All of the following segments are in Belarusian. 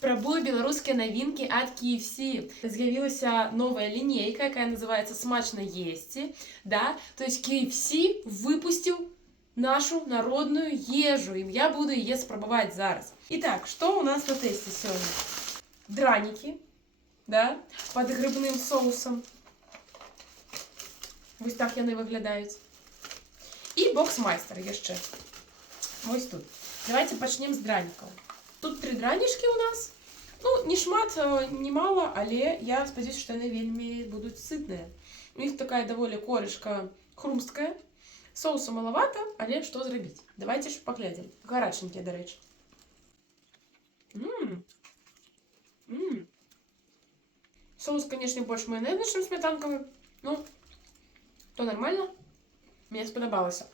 Спрабую беларускія навінкі ад KFC. З'явілася новая лінейка, якая называется «Смачно есці». Да? То есть KFC выпустил нашу народную ежу, и я буду ее спробовать зараз. Итак, что у нас на тесте сегодня? Драники, да, под грибным соусом. Вот так яны выглядаюць. И боксмайстер яшчэ. Вот тут. Давайте пачнем с драников. Тут 3 дранішкі у нас. Ну, не шмат, не мало, але я спадзяюся, што яны вельмі будуць сытныя. У них такая даволі корышка хрусткая. Соусу маловато, але што зрабіць? Давайте ж паглядзім. Гараченькія, дарэчы. Соус, конечно, больш майонезны, чым сметанкавы. Ну, то нормально. Мне спадабалася.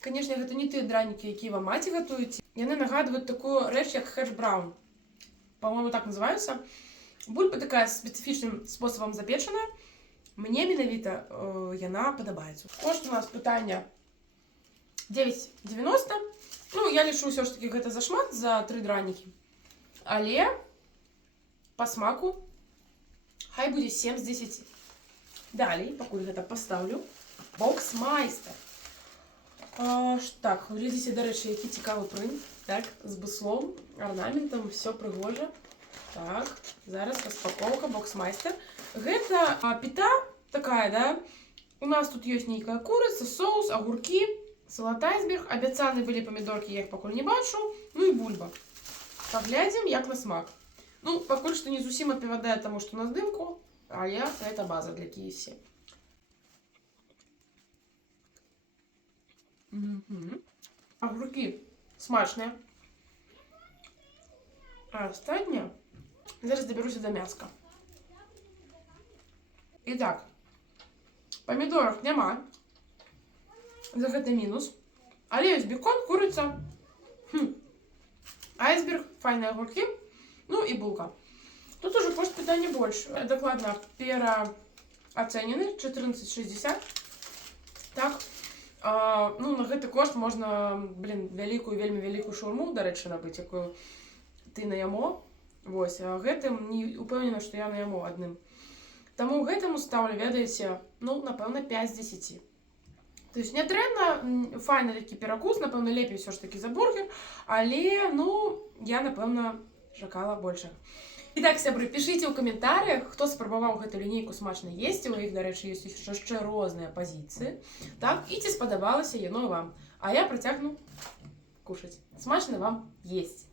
Конечно, гэта не тыя дранікі, якія вам маці гатуюць. Яны нагадваюць такую рэч, як хэш-браун. По-моему, так называются. Бульба такая специфичным способом запечена. Мне менавіта яна падабаецца. Кошт у нас пытання 9,90. Ну, я лічу ўсё ж таки гэта зашмат за 3 дранікі. Але по смаку хай будзе 7 з 10. Далей, пакуль гэта паставлю, боксмайстер. Так, глядзіце, дарэчы, які цікавы прынт. Так, з буслом, орнаментом, все прыгожа. Так, зараз распаковка, боксмайстер. Гэта піта такая, да? У нас тут ёсць нейкая курыца, соус, огурки, салат айсберг. Абяцаны былі памідоркі, я іх пакуль не бачу. Ну і бульба. Паглядзім, як на смак. Ну, пакуль што не зусім адпавядае таму, што на здымку, але гэта база для KFC. Огурки смачныя. А астатняе зараз дабяруся да мяска. Итак, памідорах няма. За гэта мінус. Але ёсць бекон, курыца, айсберг, файныя огурки, ну і булка. Тут уже кошт пытання больш. Дакладна пераацэнены 14,60. Так. Ну, на гэты кошт можна, вельмі вялікую шаурму, дарэчы, набыць, якую ты наяму. Вось, а гэтым не упэўнена, што я наяму адным. Таму гэтаму стаўлю, ведаеце, ну, напэўна, 5 з 10. То есть нядрэнна, файны такі перакус, напэўна, лепей ўсё ж такі за бургер, але, ну, я, напэўна, чакала большага. Итак, сябры, пишите ў каментарыях, хто спрабаваў гэту лінейку смачна есці, у іх, дарэчы, ёсць яшчэ розныя пазіцыі. Так, і ці спадабалася яно вам. А я працягну кушаць. Смачна вам есці.